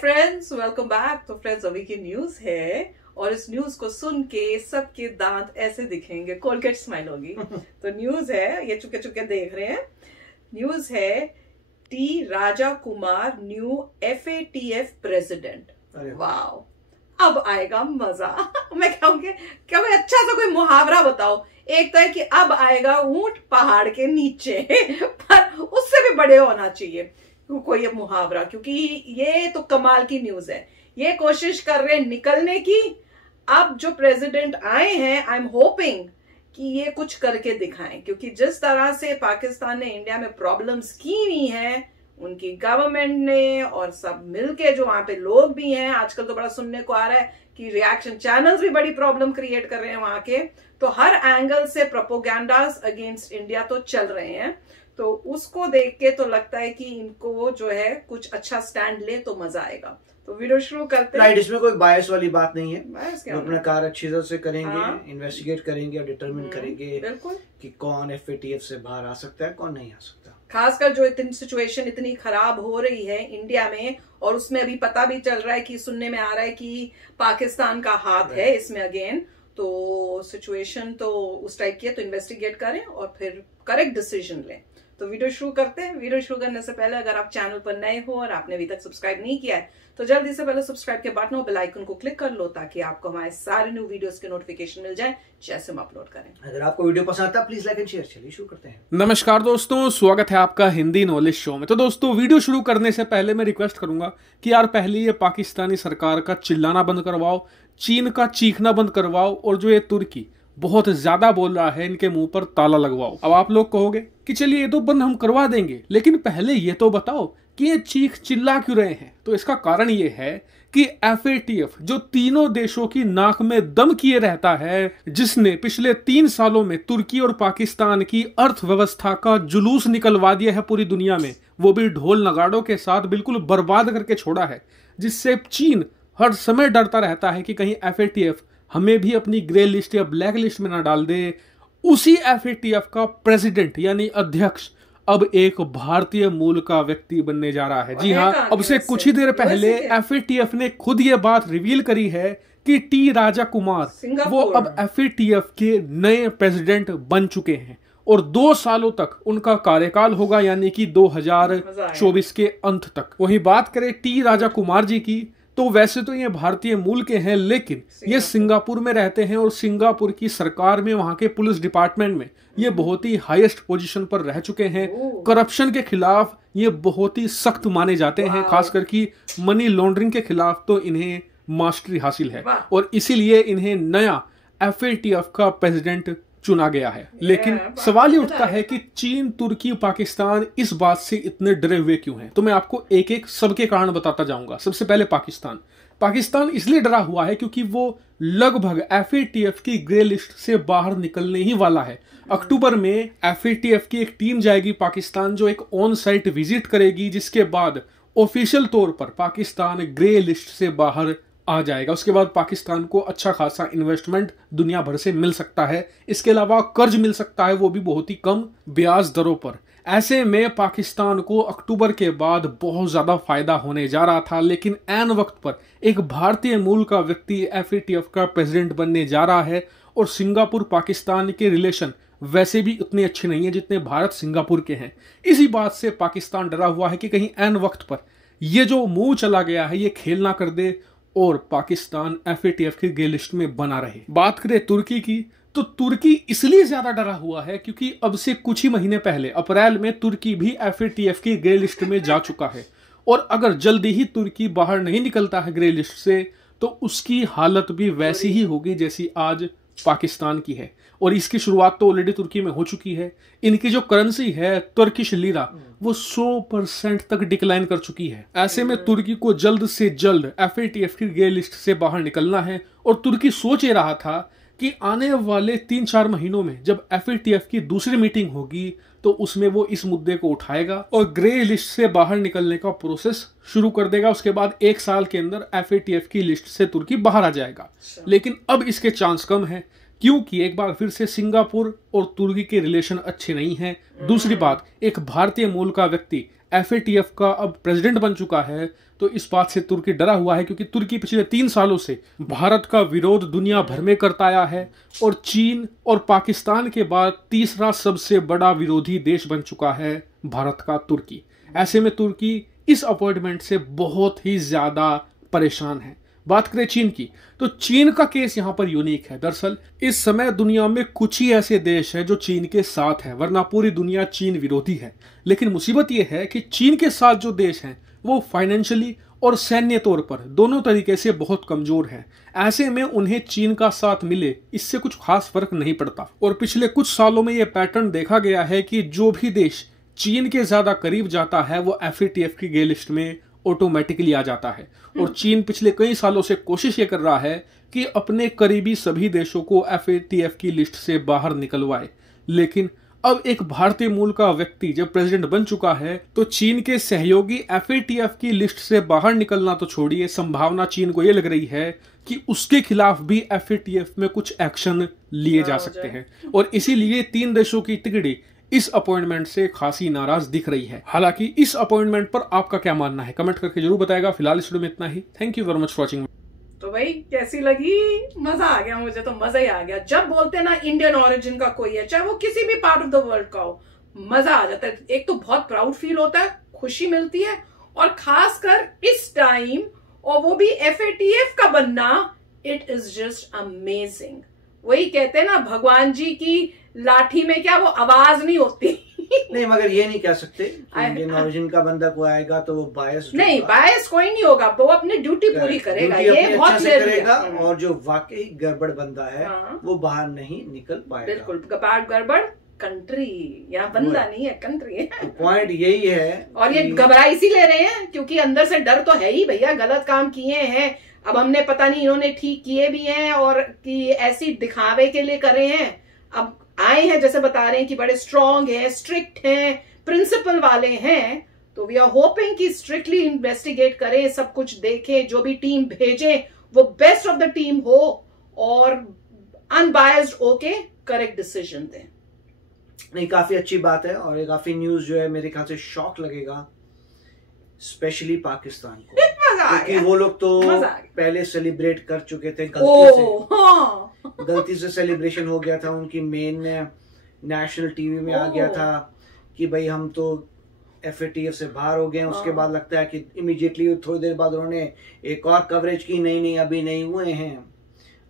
Friends, welcome back. तो friends, अभी की न्यूज है और इस न्यूज को सुन के सबके दांत ऐसे दिखेंगे, कोलगेट स्माइल होगी। तो न्यूज है, ये चुके चुके देख रहे हैं। न्यूज है T Raja Kumar new FATF president. Wow, अब आएगा मजा। मैं कहूंगी क्या भाई, अच्छा सा कोई मुहावरा बताओ। एक तो है कि अब आएगा ऊंट पहाड़ के नीचे, पर उससे भी बड़े होना चाहिए कोई ये मुहावरा, क्योंकि ये तो कमाल की न्यूज है। ये कोशिश कर रहे हैं निकलने की। अब जो प्रेसिडेंट आए हैं, आई एम होपिंग कि ये कुछ करके दिखाएं, क्योंकि जिस तरह से पाकिस्तान ने इंडिया में प्रॉब्लम्स की हुई हैं, उनकी गवर्नमेंट ने और सब मिलके, जो वहां पे लोग भी हैं, आजकल तो बड़ा सुनने को आ रहा है कि रिएक्शन चैनल्स भी बड़ी प्रॉब्लम क्रिएट कर रहे हैं वहां के। तो हर एंगल से प्रोपोगेंडास अगेंस्ट इंडिया तो चल रहे हैं। तो उसको देख के तो लगता है कि इनको जो है कुछ अच्छा स्टैंड ले तो मजा आएगा। तो वीडियो शुरू करते हैं। राइट, इसमें कोई बायस वाली बात नहीं है। हम अपना कार्य अच्छी तरह से करेंगे, इन्वेस्टिगेट करेंगे और डिटरमिन करेंगे बिल्कुल कि कौन FATF से बाहर आ सकता है, कौन नहीं आ सकता। खासकर जो इतनी सिचुएशन इतनी खराब हो रही है इंडिया में, और उसमें अभी पता भी चल रहा है कि सुनने में आ रहा है कि पाकिस्तान का हाथ है इसमें अगेन। तो सिचुएशन तो उस टाइप की है, तो इन्वेस्टिगेट करें और फिर करेक्ट डिसीजन लें। तो वीडियो शुरू करते हैं। वीडियो शुरू करने से पहले अगर आप चैनल पर नए हो और आपने अभी तक सब्सक्राइब नहीं किया है, तो जल्दी से पहले सब्सक्राइब के बटन और बेल आइकन को क्लिक कर लो, ताकि आपको हमारे सारे न्यू वीडियोस के नोटिफिकेशन मिल जाए जैसे हम अपलोड करें। अगर आपको वीडियो पसंद आता है प्लीज लाइक एंड शेयर। चलिए शुरू करते हैं। नमस्कार दोस्तों, स्वागत है आपका हिंदी नॉलेज शो में। तो दोस्तों, वीडियो शुरू करने से पहले मैं रिक्वेस्ट करूंगा कि यार पहले ये पाकिस्तानी सरकार का चिल्लाना बंद करवाओ, चीन का चीखना बंद करवाओ, और जो ये तुर्की बहुत ज्यादा बोल रहा है, इनके मुंह पर ताला लगवाओ। अब आप लोग कहोगे कि चलिए ये तो बंद हम करवा देंगे, लेकिन पहले ये तो बताओ कि ये चीख चिल्ला क्यों रहे हैं। तो इसका कारण ये है कि FATF जो तीनों देशों की नाक में दम किए रहता है, जिसने पिछले 3 सालों में तुर्की और पाकिस्तान की अर्थव्यवस्था का जुलूस निकलवा दिया है पूरी दुनिया में, वो भी ढोल नगाड़ों के साथ बिल्कुल बर्बाद करके छोड़ा है, जिससे चीन हर समय डरता रहता है कि कहीं FATF हमें भी अपनी ग्रे लिस्ट या ब्लैक लिस्ट में ना डाल दे। उसी FATF का प्रेसिडेंट यानी अध्यक्ष अब एक भारतीय मूल का व्यक्ति बनने जा रहा है। जी हाँ, अब से कुछ ही देर पहले FATF ने खुद ये बात रिवील करी है कि टी राजा कुमार वो अब FATF के नए प्रेसिडेंट बन चुके हैं, और 2 सालों तक उनका कार्यकाल होगा, यानी कि 2024 के अंत तक। वहीं बात करें टी राजा कुमार जी की, तो वैसे तो ये भारतीय मूल के हैं, लेकिन ये सिंगापुर में रहते हैं, और सिंगापुर की सरकार में, वहां के पुलिस डिपार्टमेंट में ये बहुत ही हाईएस्ट पोजीशन पर रह चुके हैं। करप्शन के खिलाफ ये बहुत ही सख्त माने जाते हैं, खासकर की मनी लॉन्ड्रिंग के खिलाफ तो इन्हें मास्टरी हासिल है, और इसीलिए इन्हें नया FATF का प्रेसिडेंट चुना गया है। लेकिन सवाल ये उठता है कि चीन, तुर्की, पाकिस्तान इस बात से इतने डरे हुए क्यों हैं। तो मैं आपको एक एक सबके कारण बताता जाऊंगा। सबसे पहले पाकिस्तान इसलिए डरा हुआ है क्योंकि वो लगभग FATF की ग्रे लिस्ट से बाहर निकलने ही वाला है। अक्टूबर में FATF की एक टीम जाएगी पाकिस्तान, जो एक ऑन साइट विजिट करेगी, जिसके बाद ऑफिशियल तौर पर पाकिस्तान ग्रे लिस्ट से बाहर आ जाएगा। उसके बाद पाकिस्तान को अच्छा खासा इन्वेस्टमेंट दुनिया भर से मिल सकता है। इसके अलावा कर्ज मिल सकता है, वो भी बहुत ही कम ब्याज दरों पर। ऐसे में पाकिस्तान को अक्टूबर के बाद बहुत ज्यादा फायदा होने जा रहा था, लेकिन ऐन वक्त पर एक भारतीय मूल का व्यक्ति FATF का प्रेसिडेंट बनने जा रहा है, और सिंगापुर पाकिस्तान के रिलेशन वैसे भी उतने अच्छे नहीं है जितने भारत सिंगापुर के हैं। इसी बात से पाकिस्तान डरा हुआ है कि कहीं ऐन वक्त पर ये जो मुंह चला गया है, ये खेल ना कर दे और पाकिस्तान FATF की ग्रे लिस्ट में बना रहे। बात करें तुर्की की, तो तुर्की इसलिए ज्यादा डरा हुआ है क्योंकि अब से कुछ ही महीने पहले अप्रैल में तुर्की भी FATF की ग्रे लिस्ट में जा चुका है, और अगर जल्दी ही तुर्की बाहर नहीं निकलता है ग्रे लिस्ट से, तो उसकी हालत भी वैसी ही होगी जैसी आज पाकिस्तान की है। और इसकी शुरुआत तो ऑलरेडी तुर्की में हो चुकी है। इनकी जो करेंसी है तुर्किश लीरा, वो 100% तक डिक्लाइन कर चुकी है। ऐसे में तुर्की को जल्द से जल्द FATF की ग्रे लिस्ट से बाहर निकलना है, और तुर्की सोच ही रहा था कि आने वाले 3-4 महीनों में जब FATF की दूसरी मीटिंग होगी, तो उसमें वो इस मुद्दे को उठाएगा और ग्रे लिस्ट से बाहर निकलने का प्रोसेस शुरू कर देगा। उसके बाद 1 साल के अंदर FATF की लिस्ट से तुर्की बाहर आ जाएगा। लेकिन अब इसके चांस कम है, क्योंकि एक बार फिर से सिंगापुर और तुर्की के रिलेशन अच्छे नहीं हैं। दूसरी बात, एक भारतीय मूल का व्यक्ति FATF का अब प्रेसिडेंट बन चुका है, तो इस बात से तुर्की डरा हुआ है, क्योंकि तुर्की पिछले 3 सालों से भारत का विरोध दुनिया भर में करता आया है और चीन और पाकिस्तान के बाद तीसरा सबसे बड़ा विरोधी देश बन चुका है भारत का तुर्की। ऐसे में तुर्की इस अपॉइंटमेंट से बहुत ही ज्यादा परेशान है। बात करें चीन की, तो चीन का केस यहां पर यूनिक है। दरअसल इस समय दुनिया में कुछ ही ऐसे देश हैं जो चीन के साथ हैं, वरना पूरी दुनिया चीन विरोधी है। लेकिन मुसीबत यह है कि चीन के साथ जो देश हैं वो फाइनेंशियली और सैन्य तौर पर दोनों तरीके से बहुत कमजोर हैं। ऐसे में उन्हें चीन का साथ मिले इससे कुछ खास फर्क नहीं पड़ता। और पिछले कुछ सालों में यह पैटर्न देखा गया है कि जो भी देश चीन के ज्यादा करीब जाता है वो FATF की ग्रे लिस्ट में ऑटोमेटिकली आ जाता है। और चीन पिछले कई सालों से कोशिश ये कर रहा है कि अपने करीबी सभी देशों को FATF की लिस्ट से बाहर निकलवाए। लेकिन अब एक भारतीय मूल का व्यक्ति जब प्रेसिडेंट बन चुका है, तो चीन के सहयोगी FATF की लिस्ट से बाहर निकलना तो छोड़िए, संभावना चीन को यह लग रही है कि उसके खिलाफ भी FATF में कुछ एक्शन लिए जा सकते हैं। और इसीलिए 3 देशों की तिकड़ी इस अपॉइंटमेंट से खासी नाराज दिख रही है। हालांकि इस अपॉइंटमेंट पर आपका क्या मानना है, कमेंट करके जरूर बताएगा। फिलहाल इस वीडियो में इतना ही। Thank you very much for watching. तो भाई कैसी लगी? मजा आ गया, मुझे तो मजा ही आ गया। जब बोलते हैं ना इंडियन ओरिजिन का कोई है, चाहे वो किसी भी पार्ट ऑफ द वर्ल्ड का हो, मजा आ जाता है। एक तो बहुत प्राउड फील होता है, खुशी मिलती है, और खासकर इस टाइम, और वो भी FATF का बनना, इट इज जस्ट अमेजिंग। वही कहते हैं ना, भगवान जी की लाठी में क्या वो आवाज नहीं होती। नहीं, मगर ये नहीं कह सकते इंडियन ओरिजिन का बंदा कोई आएगा तो वो बायस नहीं, बायस कोई नहीं होगा, वो अपनी ड्यूटी पूरी करेगा, ये बहुत अच्छे से करेगा। और जो वाकई गड़बड़ बंदा है वो बाहर नहीं निकल पाएगा। बिल्कुल, गड़बड़ कंट्री, यहाँ बंदा नहीं है, कंट्री है। पॉइंट यही है। और ये घबरा इसी ले रहे हैं क्योंकि अंदर से डर तो है ही भैया, गलत काम किए हैं। अब हमने पता नहीं इन्होंने ठीक किए भी हैं और कि ऐसी दिखावे के लिए करे हैं। अब आए हैं, जैसे बता रहे हैं कि बड़े स्ट्रांग हैं, स्ट्रिक्ट हैं, प्रिंसिपल वाले हैं, तो वी आर होपिंग कि स्ट्रिक्टली इन्वेस्टिगेट करें, सब कुछ देखें, जो भी टीम भेजे वो बेस्ट ऑफ द टीम हो और अनबायस्ड होके करेक्ट डिसीजन दें। नहीं, काफी अच्छी बात है। और ये काफी न्यूज जो है मेरे ख्याल से शॉक लगेगा स्पेशली पाकिस्तान को, क्योंकि वो लोग तो पहले सेलिब्रेट कर चुके थे गलती से सेलिब्रेशन हो गया था, उनकी मेन नेशनल टीवी में आ गया था कि भाई हम तो FATF से बाहर हो गए। उसके बाद लगता है कि इमीडिएटली थोड़ी देर बाद उन्होंने एक और कवरेज की, नहीं अभी नहीं हुए हैं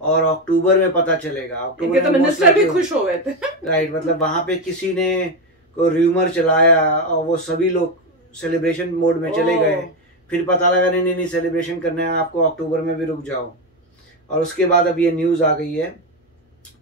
और अक्टूबर में पता चलेगा। अक्टूबर तो मिनिस्टर भी खुश हो गए थे। राइट, मतलब वहां पे किसी ने को र्यूमर चलाया और वो सभी लोग सेलिब्रेशन मोड में चले गए। फिर पता लगा नहीं सेलिब्रेशन करना है आपको, अक्टूबर में भी रुक जाओ। और उसके बाद अब ये न्यूज आ गई है।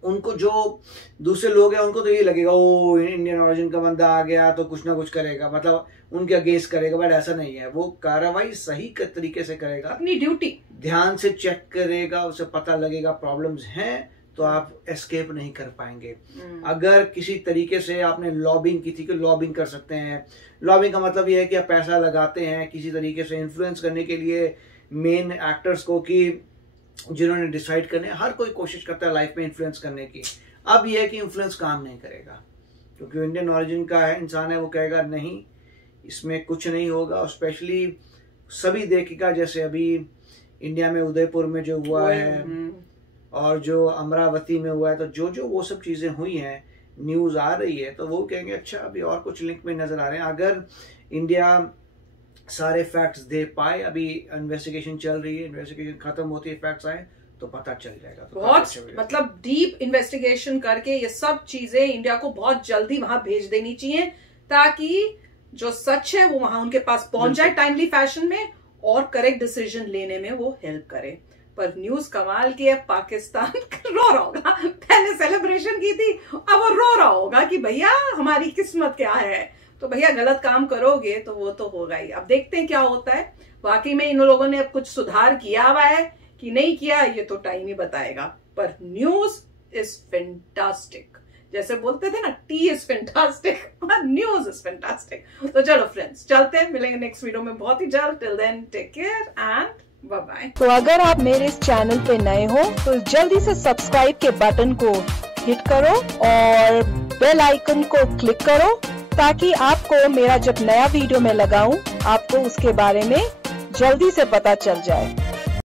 उनको जो दूसरे लोग हैं उनको तो ये लगेगा ओ इंडियन ओरिजिन का बंदा आ गया तो कुछ ना कुछ करेगा, मतलब उनके अगेंस्ट करेगा, बट ऐसा नहीं है। वो कार्रवाई सही तरीके से करेगा, अपनी ड्यूटी ध्यान से चेक करेगा, उसे पता लगेगा प्रॉब्लम्स हैं तो आप एस्केप नहीं कर पाएंगे। अगर किसी तरीके से आपने लॉबिंग की थी, कि लॉबिंग कर सकते हैं। लॉबिंग का मतलब यह है कि आप पैसा लगाते हैं किसी तरीके से इन्फ्लुएंस करने के लिए मेन एक्टर्स को, कि जिन्होंने डिसाइड करने, हर कोई कोशिश करता है लाइफ में इन्फ्लुएंस करने की। अब यह है कि इन्फ्लुएंस काम नहीं करेगा, क्योंकि इंडियन ओरिजिन का है इंसान है, वो कहेगा नहीं इसमें कुछ नहीं होगा। और स्पेशली सभी देखेगा, जैसे अभी इंडिया में उदयपुर में जो हुआ है और जो अमरावती में हुआ है, तो जो वो सब चीजें हुई हैं, न्यूज आ रही है, तो वो कहेंगे अच्छा अभी और कुछ लिंक में नजर आ रहे हैं। अगर इंडिया सारे फैक्ट्स दे पाए, अभी इन्वेस्टिगेशन चल रही है, इन्वेस्टिगेशन खत्म होती है, फैक्ट्स आए तो पता चल जाएगा। तो बहुत मतलब डीप इन्वेस्टिगेशन करके ये सब चीजें इंडिया को बहुत जल्दी वहां भेज देनी चाहिए, ताकि जो सच है वो वहां उनके पास पहुंच जाए टाइमली फैशन में और करेक्ट डिसीजन लेने में वो हेल्प करे। पर न्यूज कमाल की है, पाकिस्तान रो रहा होगा, पहले सेलिब्रेशन की थी, अब वो रो रहा होगा कि भैया हमारी किस्मत क्या है। तो भैया गलत काम करोगे तो वो तो होगा ही। अब देखते हैं क्या होता है, वाकई में इन लोगों ने अब कुछ सुधार किया हुआ है कि नहीं किया, ये तो टाइम ही बताएगा। पर न्यूज इज फैंटास्टिक, जैसे बोलते थे ना T is fantastic, news is fantastic. तो चलो फ्रेंड्स चलते हैं, मिलेंगे नेक्स्ट वीडियो में बहुत ही जल्द। Till then take care and bye bye. तो अगर आप मेरे इस चैनल पे नए हो तो जल्दी से सब्सक्राइब के बटन को हिट करो और बेल आइकन को क्लिक करो ताकि आपको मेरा जब नया वीडियो मैं लगाऊं आपको उसके बारे में जल्दी से पता चल जाए।